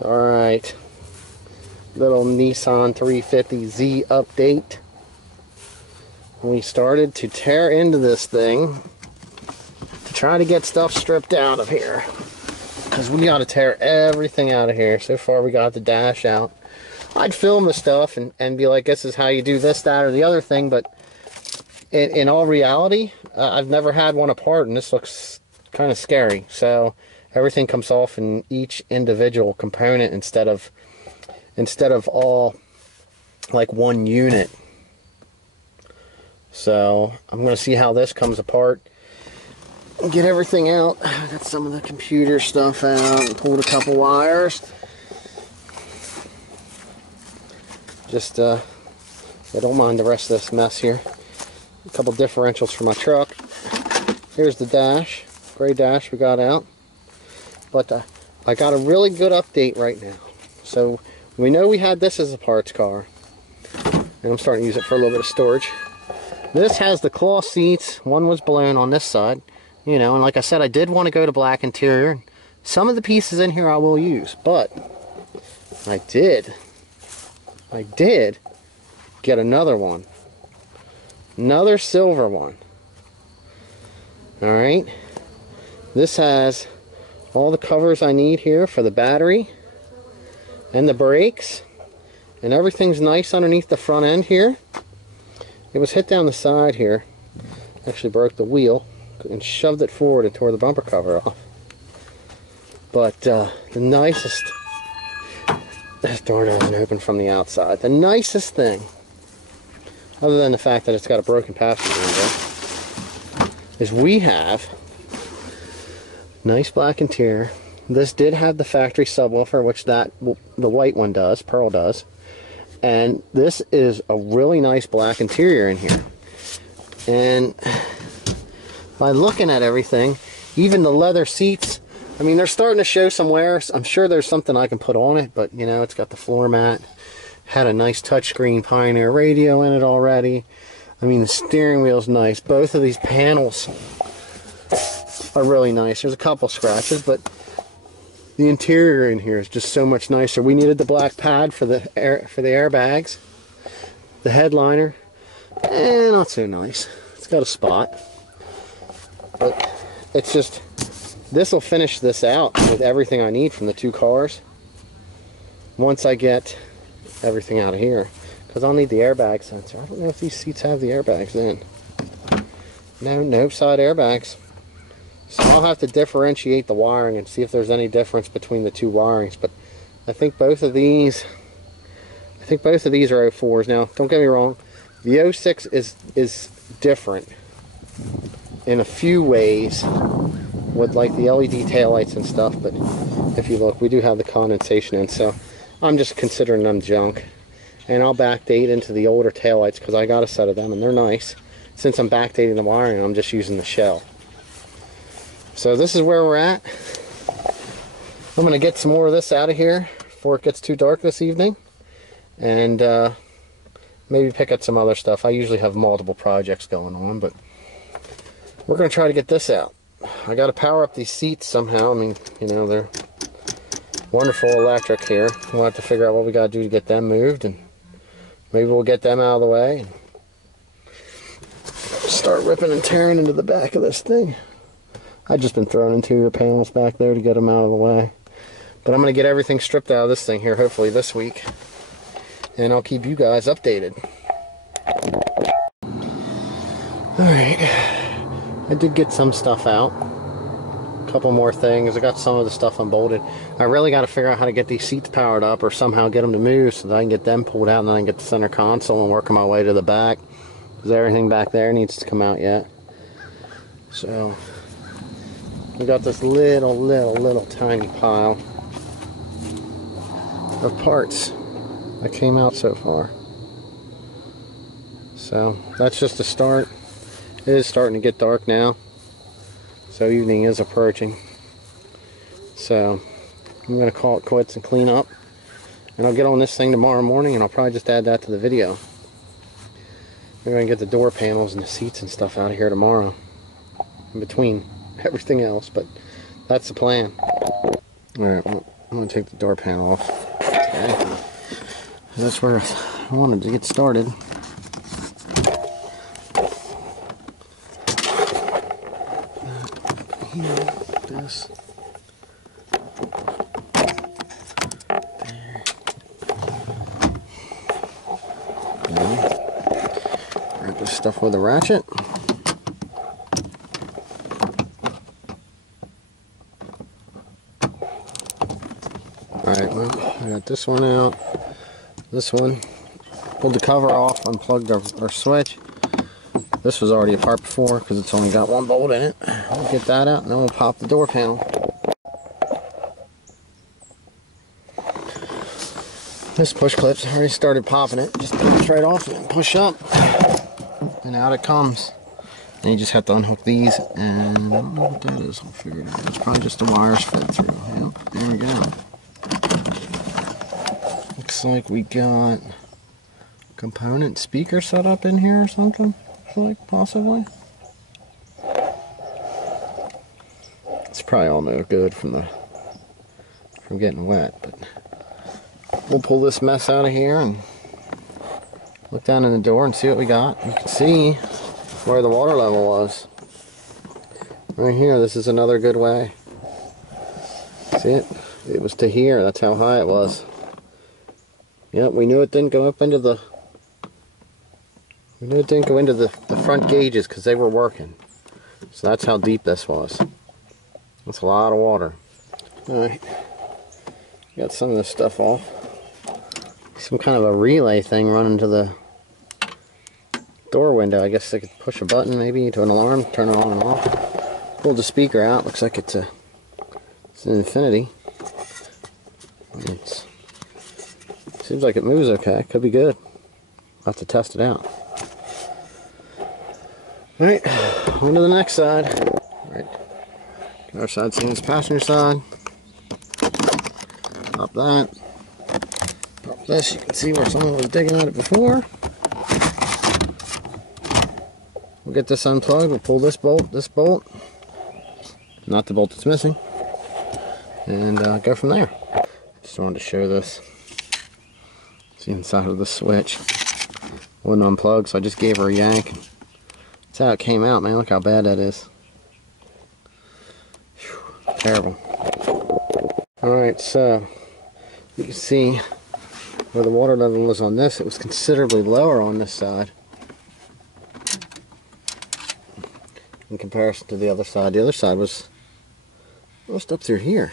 Alright, little Nissan 350Z update. We started to tear into this thing to try to get stuff stripped out of here, because we got to tear everything out of here. So far we got the dash out. I'd film the stuff and be like, this is how you do this, that, or the other thing, but in all reality, I've never had one apart, and this looks kind of scary. So everything comes off in each individual component instead of all like one unit. So I'm going to see how this comes apart. Get everything out. I got some of the computer stuff out and pulled a couple wires. Just I don't mind the rest of this mess here. A couple differentials for my truck. Here's the dash, gray dash we got out. But I got a really good update right now. So we know we had this as a parts car, and I'm starting to use it for a little bit of storage. This has the cloth seats. One was blown on this side, you know, and like I said, I did want to go to black interior. Some of the pieces in here I will use, but I did get another one, another silver one. All right, this has all the covers I need here for the battery and the brakes, and everything's nice underneath the front end here. It was hit down the side here, actually broke the wheel and shoved it forward and tore the bumper cover off. But the nicest, this door doesn't open from the outside. The nicest thing, other than the fact that it's got a broken passenger window, is we have nice black interior. This did have the factory subwoofer, which the white one does, Pearl does. And this is a really nice black interior in here. And by looking at everything, even the leather seats, I mean, they're starting to show some wear. I'm sure there's something I can put on it, but you know, it's got the floor mat. Had a nice touchscreen Pioneer radio in it already. I mean, the steering wheel's nice. Both of these panels are really nice. There's a couple scratches, but the interior in here is just so much nicer. We needed the black pad for the airbags. The headliner, not so nice. It's got a spot, but it's just, this will finish this out with everything I need from the two cars once I get everything out of here, because I'll need the airbag sensor. I don't know if these seats have the airbags in. No side airbags. So I'll have to differentiate the wiring and see if there's any difference between the two wirings. But I think both of these are 04s. Now, don't get me wrong, the 06 is different in a few ways with like the LED taillights and stuff, but if you look, we do have the condensation in, so I'm just considering them junk. And I'll backdate into the older taillights because I got a set of them and they're nice. Since I'm backdating the wiring, I'm just using the shell. So this is where we're at. I'm going to get some more of this out of here before it gets too dark this evening. And maybe pick up some other stuff. I usually have multiple projects going on, but we're going to try to get this out. I got to power up these seats somehow. I mean, you know, they're wonderful electric here. We'll have to figure out what we got to do to get them moved, and maybe we'll get them out of the way and start ripping and tearing into the back of this thing. I've just been throwing interior panels back there to get them out of the way. But I'm going to get everything stripped out of this thing here hopefully this week. And I'll keep you guys updated. Alright. I did get some stuff out. A couple more things. I got some of the stuff unbolted. I really got to figure out how to get these seats powered up or somehow get them to move so that I can get them pulled out and then I can get the center console and working my way to the back. Because everything back there needs to come out yet. So we got this little tiny pile of parts that came out so far. So that's just a start. It is starting to get dark now, so evening is approaching. So I'm going to call it quits and clean up, and I'll get on this thing tomorrow morning, and I'll probably just add that to the video. We're going to get the door panels and the seats and stuff out of here tomorrow, in between everything else, but that's the plan. Alright, well, I'm going to take the door panel off. Okay. That's where I wanted to get started. Here, this. Grab this stuff with a ratchet. Alright, well, I got this one out. This one. Pulled the cover off, unplugged our switch. This was already apart before because it's only got one bolt in it. We'll get that out and then we'll pop the door panel. This push clip's already started popping it. Just push right off and push up. And out it comes. And you just have to unhook these, and I don't know what that is. I'll figure it out. It's probably just the wires fed through. Yep, there we go. Looks like we got component speaker set up in here or something. Like possibly. It's probably all no good from getting wet, but we'll pull this mess out of here and look down in the door and see what we got. You can see where the water level was. Right here, this is another good way. See it? It was to here, that's how high it was. Yep, we knew it didn't go up into the front gauges because they were working. So that's how deep this was. That's a lot of water. Alright. Got some of this stuff off. Some kind of a relay thing running to the door window. I guess I could push a button maybe to an alarm, turn it on and off. Pulled the speaker out. Looks like it's an Infinity. Seems like it moves okay. Could be good. I'll have to test it out. Alright, on to the next side. Alright. Our side, same as passenger side. Pop that. Pop this. You can see where someone was digging at it before. We'll get this unplugged. We'll pull this bolt, not the bolt that's missing, and go from there. Just wanted to show this. See inside of the switch. Wouldn't unplug, so I just gave her a yank. That's how it came out, man. Look how bad that is. Whew, terrible. Alright, so you can see where the water level was on this. It was considerably lower on this side in comparison to the other side. The other side was almost up through here.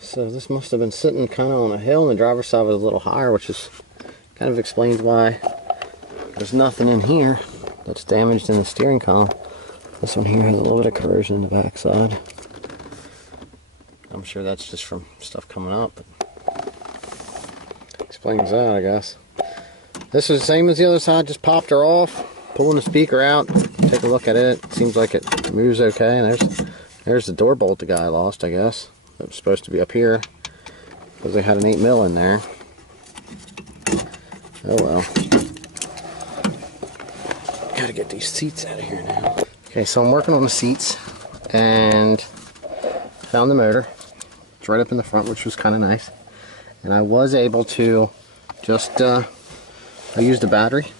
So this must have been sitting kind of on a hill, and the driver's side was a little higher, which is kind of explains why there's nothing in here that's damaged in the steering column. This one here has a little bit of corrosion in the back side. I'm sure that's just from stuff coming up, but explains that, I guess. This was the same as the other side, just popped her off, pulling the speaker out, take a look at it. Seems like it moves okay. And there's the door bolt the guy lost, I guess. It was supposed to be up here because they had an 8mm in there. Oh well. Gotta get these seats out of here now. Okay, so I'm working on the seats and found the motor. It's right up in the front, which was kind of nice. And I was able to just, I used a battery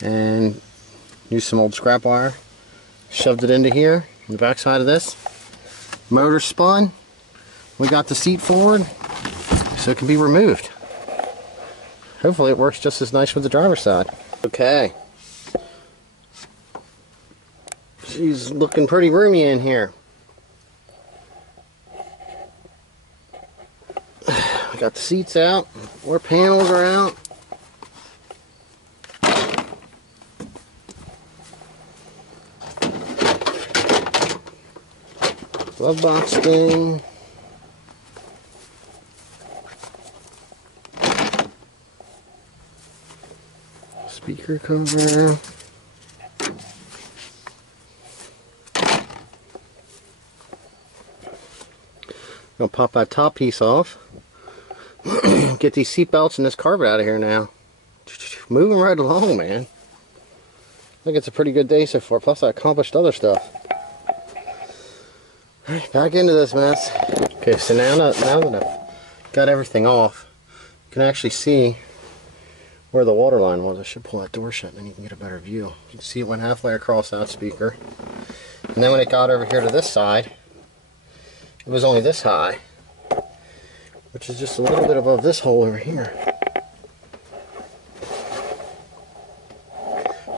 and used some old scrap wire, shoved it into here, on the back side of this. Motor spun. We got the seat forward, so it can be removed. Hopefully it works just as nice with the driver's side. Okay. She's looking pretty roomy in here. We got the seats out, more panels are out. Glove box thing. Speaker cover. Gonna pop that top piece off. Get these seat belts and this carpet out of here now. Moving right along, man. I think it's a pretty good day so far. Plus I accomplished other stuff. Alright, back into this mess. Okay, so now that I've got everything off, you can actually see where the water line was. I should pull that door shut and then you can get a better view. You can see it went halfway across that speaker. And then when it got over here to this side, it was only this high, which is just a little bit above this hole over here.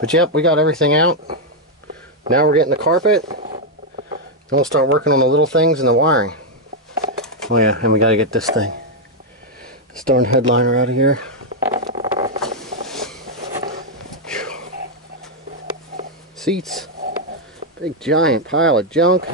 But yep, we got everything out. Now we're getting the carpet. Then we'll start working on the little things and the wiring. Oh yeah, and we gotta get this thing. This darn headliner out of here. Whew. Seats. Big giant pile of junk.